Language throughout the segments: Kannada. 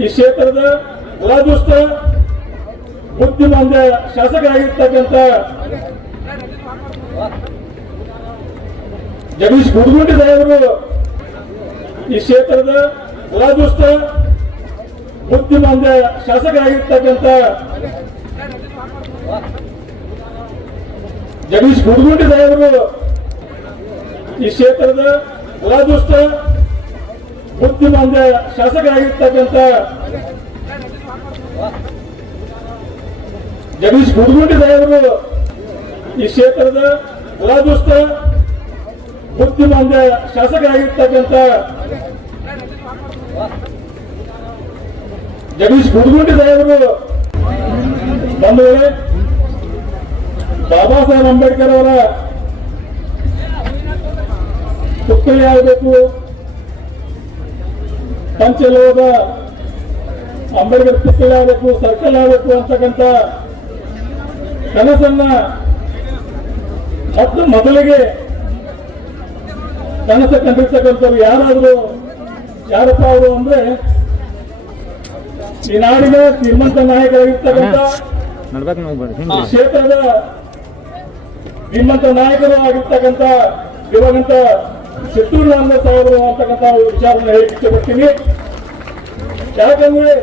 ಈ ಕ್ಷೇತ್ರದ ದುರಾದೃಷ್ಟ ಬುದ್ಧಿಮಾಂದ್ಯ ಶಾಸಕರಾಗಿರ್ತಕ್ಕಂಥ ಜಗದೀಶ್ ಗುಡ್ಗುಂಡಿ ಸಾಹೇಬರು ಈ ಕ್ಷೇತ್ರದ ದುರಾದೃಷ್ಟ ಬುದ್ಧಿಮಾಂದ್ಯ ಶಾಸಕರಾಗಿರ್ತಕ್ಕಂಥ ಜಗದೀಶ್ ಗುಡ್ಗುಂಡಿ ಸಾಹೇಬರು ಈ ಕ್ಷೇತ್ರದ ದುರಾದೃಷ್ಟ ಬುದ್ಧಿಮಾಂದ್ಯ ಶಾಸಕರಾಗಿರ್ತಕ್ಕಂಥ ಜಗದೀಶ್ ಗುಡ್ಗುಂಡಿ ಸಾಹೇಬರು ಈ ಕ್ಷೇತ್ರದ ದುರಾದೃಷ್ಟ ಬುದ್ಧಿಮಾಂದ್ಯ ಶಾಸಕರಾಗಿರ್ತಕ್ಕಂಥ ಜಗದೀಶ್ ಗುಡ್ಗುಂಡಿ ಸಾಹೇಬರು ಬಂಧುಗಳೇ, ಬಾಬಾ ಸಾಹೇಬ್ ಅಂಬೇಡ್ಕರ್ ಅವರ ಪುತ್ಥಳಿ ಆಗಬೇಕು, ಪಂಚಲೋಹದ ಅಂಬೇಡ್ಕರ್ ಪುತ್ಥಳಿ ಆಗಬೇಕು, ಸರ್ಕಲ್ ಆಗಬೇಕು ಅಂತಕ್ಕಂಥ ಕನಸನ್ನ ಮತ್ತು ಮೊದಲಿಗೆ ಕನಸು ಕಂಡಿರ್ತಕ್ಕಂಥವ್ರು ಯಾರಪ್ಪ ಅವರು ಅಂದ್ರೆ ಈ ನಾಡಿನ ಶ್ರೀಮಂತ ನಾಯಕರಾಗಿರ್ತಕ್ಕಂಥ ಕ್ಷೇತ್ರದ ಶ್ರೀಮಂತ ನಾಯಕರು ಆಗಿರ್ತಕ್ಕಂಥ ದಿವಂಗತ ಚಿತ್ತೂರು ನಾರಾಯಣ ಸಾಹೇಬರು ಅಂತಕ್ಕಂಥ ವಿಚಾರವನ್ನು ಹೇಳಿ ಇಷ್ಟಪಡ್ತೀನಿ. ಯಾಕಂದ್ರೆ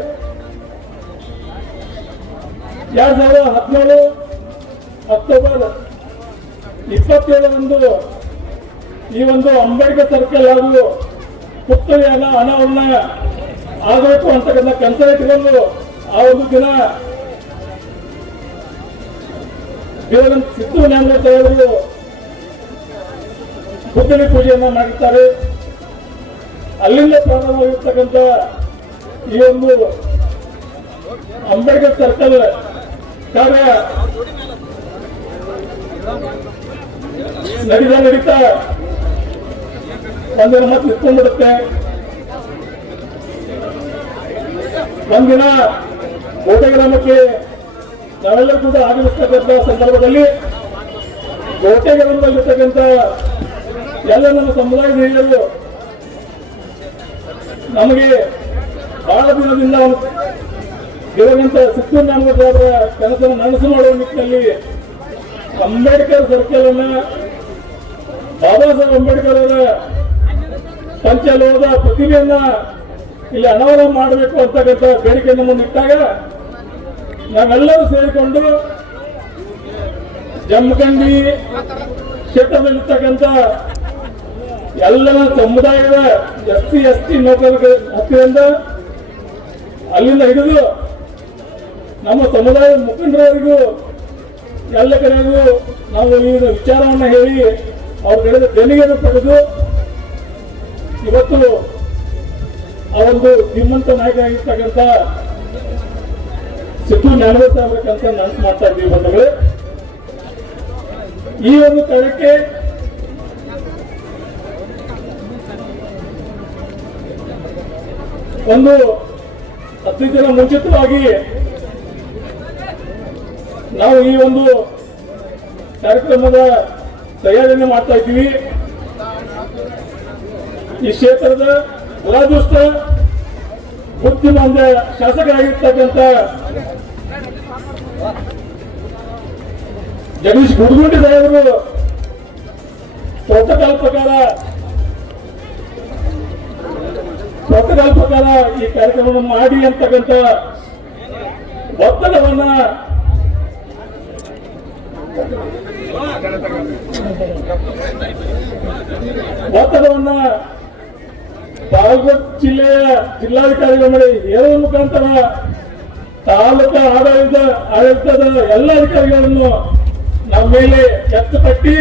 2017 ಅಕ್ಟೋಬರ್ 27 ಈ ಒಂದು ಅಂಬೇಡ್ಕರ್ ಸರ್ಕಲ್ ಹಾಗೂ ಪುತ್ಥಳಿಯಾದ ಅನಾವರಣ ಆಗಬೇಕು ಅಂತಕ್ಕಂಥ ಕೆಲಸ ಇಟ್ಕೊಂಡು ಆ ಒಂದು ದಿನ ದಿವಂಗತ ಚಿತ್ತೂರು ನಾರಾಯಣ ಸಾಹೇಬರು ಪುತ್ಥಳಿ ಪೂಜೆಯನ್ನ ಮಾಡಿರ್ತಾರೆ. ಅಲ್ಲಿಂದ ಪ್ರಾರಂಭವಾಗಿರ್ತಕ್ಕಂಥ ಈ ಒಂದು ಅಂಬೇಡ್ಕರ್ ಸರ್ಕಲ್ ಕಾರ್ಯ ನಡೀತಾ ಒಂದಿನ ಮತ್ತೆ ನಿಂತ್ಕೊಂಡ್ಬಿಡುತ್ತೆ. ಒಂದಿನ ಕೋಟೆ ಗ್ರಾಮಕ್ಕೆ ನಾವೆಲ್ಲರೂ ಕೂಡ ಆಗಮಿಸ್ತಕ್ಕಂಥ ಸಂದರ್ಭದಲ್ಲಿ ಕೋಟೆ ಗ್ರಾಮದಲ್ಲಿರ್ತಕ್ಕಂಥ ಎಲ್ಲ ನಮ್ಮ ಸಮುದಾಯದ ಹಿರಿಯರು ನಮಗೆ ಬಹಳ ದಿನದಿಂದ ದಿವಂಗತ ಚಿತ್ತೂರು ನಾರಾಯಣ ಸಾಹೇಬರ ಕನಸನ್ನು ನನಸು ಮಾಡುವ ನಿಟ್ಟಿನಲ್ಲಿ ಅಂಬೇಡ್ಕರ್ ಸರ್ಕಲ್ ಅನ್ನ ಬಾಬಾ ಸಾಹೇಬ್ ಅಂಬೇಡ್ಕರ್ ಅವರ ಪಂಚಲೋಹದ ಪ್ರತಿಮೆಯನ್ನ ಇಲ್ಲಿ ಅನಾವರಣ ಮಾಡಬೇಕು ಅಂತಕ್ಕಂಥ ಬೇಡಿಕೆಯನ್ನು ಮುಂದಿಟ್ಟಾಗ ನಾವೆಲ್ಲರೂ ಸೇರಿಕೊಂಡು ಜಮಖಂಡಿ ಕ್ಷೇತ್ರದಲ್ಲಿರ್ತಕ್ಕಂಥ ಎಲ್ಲ ಸಮುದಾಯದ SC ನೌಕರರ ಹತ್ತಿರದಿಂದ ಅಲ್ಲಿಂದ ಹಿಡಿದು ನಮ್ಮ ಸಮುದಾಯದ ಮುಖಂಡರವರೆಗೂ ಎಲ್ಲ ಕಡೆಗೂ ನಾವು ಈ ವಿಚಾರವನ್ನು ಹೇಳಿ ಅವ್ರ ಕಡೆ ದೇಣಿಗೆಯನ್ನು ಪಡೆದು ಇವತ್ತು ಆ ಒಂದು ಶ್ರೀಮಂತ ನಾಯಕ ಆಗಿರ್ತಕ್ಕಂಥ ಚಿತ್ತೂರು ನಾರಾಯಣ ಸಾಹೇಬರ ಕೆಲಸ ನನಸು ಮಾಡ್ತಾ ಇದ್ದೀವಿ ಬಂಧುಗಳೇ. ಈ ಒಂದು ಕಾರ್ಯಕ್ಕೆ ಒಂದು 10 ದಿನ ಮುಂಚಿತವಾಗಿ ನಾವು ಈ ಒಂದು ಕಾರ್ಯಕ್ರಮದ ತಯಾರಿಯನ್ನು ಮಾಡ್ತಾ ಇದ್ದೀವಿ. ಈ ಕ್ಷೇತ್ರದ ದುರಾದೃಷ್ಟ ಬುದ್ಧಿಮಾಂದ್ಯ ಶಾಸಕರಾಗಿರ್ತಕ್ಕಂಥ ಜಗದೀಶ್ ಗುಡ್ಗುಂಡಿ ಸಾಹೇಬರು ಪ್ರೋಟೋಕಾಲ್ ಪ್ರಕಾರ ಈ ಕಾರ್ಯಕ್ರಮವನ್ನು ಮಾಡಿ ಅಂತಕ್ಕಂಥ ಒತ್ತಡವನ್ನ ಬಾಗಲಕೋಟೆ ಜಿಲ್ಲೆಯ ಜಿಲ್ಲಾಧಿಕಾರಿಗಳ ಮೇಲೆ ಹೇಳುವ ಮುಖಾಂತರ ತಾಲೂಕಾ ಆಡಳಿತದ ಎಲ್ಲ ಅಧಿಕಾರಿಗಳನ್ನು ನಮ್ಮ ಮೇಲೆ ಎತ್ತು ಕಟ್ಟಿ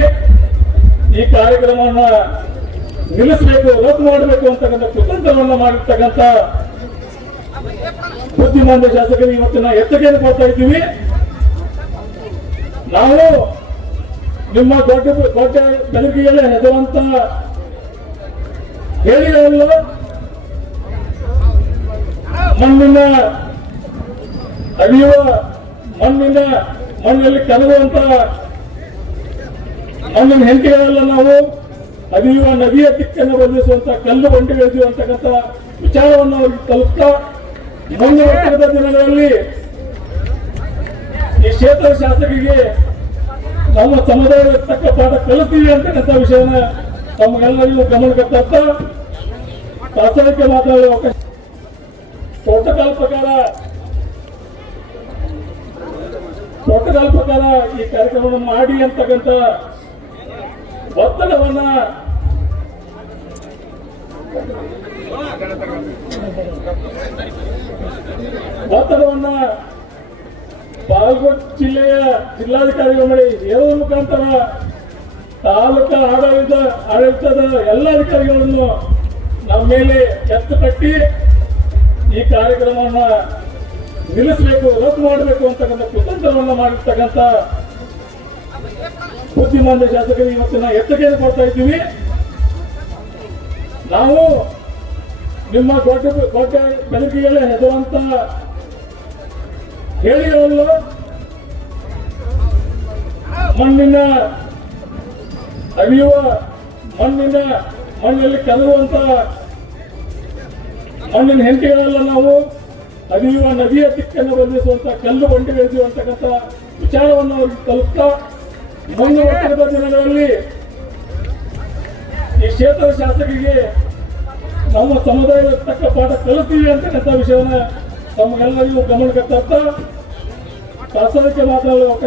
ಈ ಕಾರ್ಯಕ್ರಮವನ್ನ ನಿಲ್ಲಿಸಬೇಕು, ರದ್ದು ಮಾಡಬೇಕು ಅಂತಕ್ಕಂಥ ಕುತಂತ್ರವನ್ನ ಮಾಡಿರ್ತಕ್ಕಂಥ ಬುದ್ಧಿಮಾಂದ್ಯ ಶಾಸಕರಿಗೆ ಇವತ್ತಿನ ಎಚ್ಚರಿಕೆಯನ್ನು ಕೊಡ್ತಾ ಇದ್ದೀವಿ. ನಾವು ನಿಮ್ಮ ದೊಡ್ಡ ಬೆಳಕಿಗೆಲ್ಲ ಹೆದರುವಂತ ಹೇಳಿರಲ್ಲ, ಮಣ್ಣಿನ ಅಳಿಯುವ ಮಣ್ಣಲ್ಲಿ ಕರಗುವಂತ ಮಣ್ಣಿನ ಹೆಂಟಿಗಳೆಲ್ಲ ನಾವು ಅರಿಯುವ ನದಿಯ ದಿಕ್ಕನ್ನು ಬದಲಿಸುವಂತ ಕಲ್ಲು ಬಂಡೆಗಳಿದ್ದೀವಿ ಅಂತಕ್ಕಂಥ ವಿಚಾರವನ್ನು ಅವ್ರಿಗೆ ತಲುಪ್ತಾ ಮುಂದುವರೆದ ದಿನಗಳಲ್ಲಿ ಈ ಕ್ಷೇತ್ರ ಶಾಸಕರಿಗೆ ನಮ್ಮ ಸಮುದಾಯದ ತಕ್ಕ ಪಾಠ ಕಲಿಸ್ತೀವಿ ಅಂತಕ್ಕಂಥ ವಿಷಯನ ತಮಗೆಲ್ಲರಿಗೂ ಗಮನಕ್ಕೆ ತರ್ತಾ ಪ್ರಾಥಮಿಕ ಮಾತನಾಡುವ ಅವಕಾಶ. ಪ್ರೋಟೋಕಾಲ್ ಪ್ರಕಾರ ಈ ಕಾರ್ಯಕ್ರಮವನ್ನು ಮಾಡಿ ಅಂತಕ್ಕಂಥ ಒತ್ತಡವನ್ನ ಬಾಗಲಕೋಟೆ ಜಿಲ್ಲೆಯ ಜಿಲ್ಲಾಧಿಕಾರಿಗಳ ಮೇಲೆ ಹೇಳುವ ಮುಖಾಂತರ ತಾಲೂಕಾ ಆಡಳಿತದ ಎಲ್ಲ ಅಧಿಕಾರಿಗಳನ್ನು ನಮ್ಮ ಮೇಲೆ ಎತ್ತು ಕಟ್ಟಿ ಈ ಕಾರ್ಯಕ್ರಮವನ್ನ ನಿಲ್ಲಿಸಬೇಕು, ರದ್ದು ಮಾಡಬೇಕು ಅಂತಕ್ಕಂಥ ಕುತಂತ್ರವನ್ನ ಮಾಡಿರ್ತಕ್ಕಂಥ ಬುದ್ಧಿಮಾಂದ್ಯ ಶಾಸಕರಿಗೆ ಇವತ್ತಿನ ಎಚ್ಚರಿಕೆಯನ್ನು ಕೊಡ್ತಾ ಇದ್ದೀವಿ. ನಾವು ನಿಮ್ಮ ದೊಡ್ಡ ಬೆಳಕಿಗೆ ಹೆದರುವಂತ ಹೇಳಿಗಳಲ್ಲ, ಅವಿಯುವ ಮಣ್ಣಲ್ಲಿ ಕದರುವಂತ ಮಣ್ಣಿನ ಹೆಂಟಿಗಳಲ್ಲ. ನಾವು ಹರಿಯುವ ನದಿಯ ದಿಕ್ಕನ್ನು ಬದಲಿಸುವಂತ ಕಲ್ಲು ಬಂಡಿ ಬೆಳೆಸುವಂತಕ್ಕಂಥ ವಿಚಾರವನ್ನು ಅವರಿಗೆ ತಲುಪ್ತಾ ಮುಂದುವರೆದ ದಿನಗಳಲ್ಲಿ ಈ ಕ್ಷೇತ್ರ ಶಾಸಕರಿಗೆ ನಮ್ಮ ಸಮುದಾಯದ ತಕ್ಕ ಪಾಠ ಕಲಿಸ್ತೀವಿ ಅಂತಕ್ಕಂಥ ವಿಷಯವನ್ನ ತಮಗೆಲ್ಲರಿಗೂ ಗಮನಕ್ಕೆ ತರ್ತಾ ಪ್ರಾಥಮಿಕ ಮಾತನಾಡುವ ಅವಕಾಶ.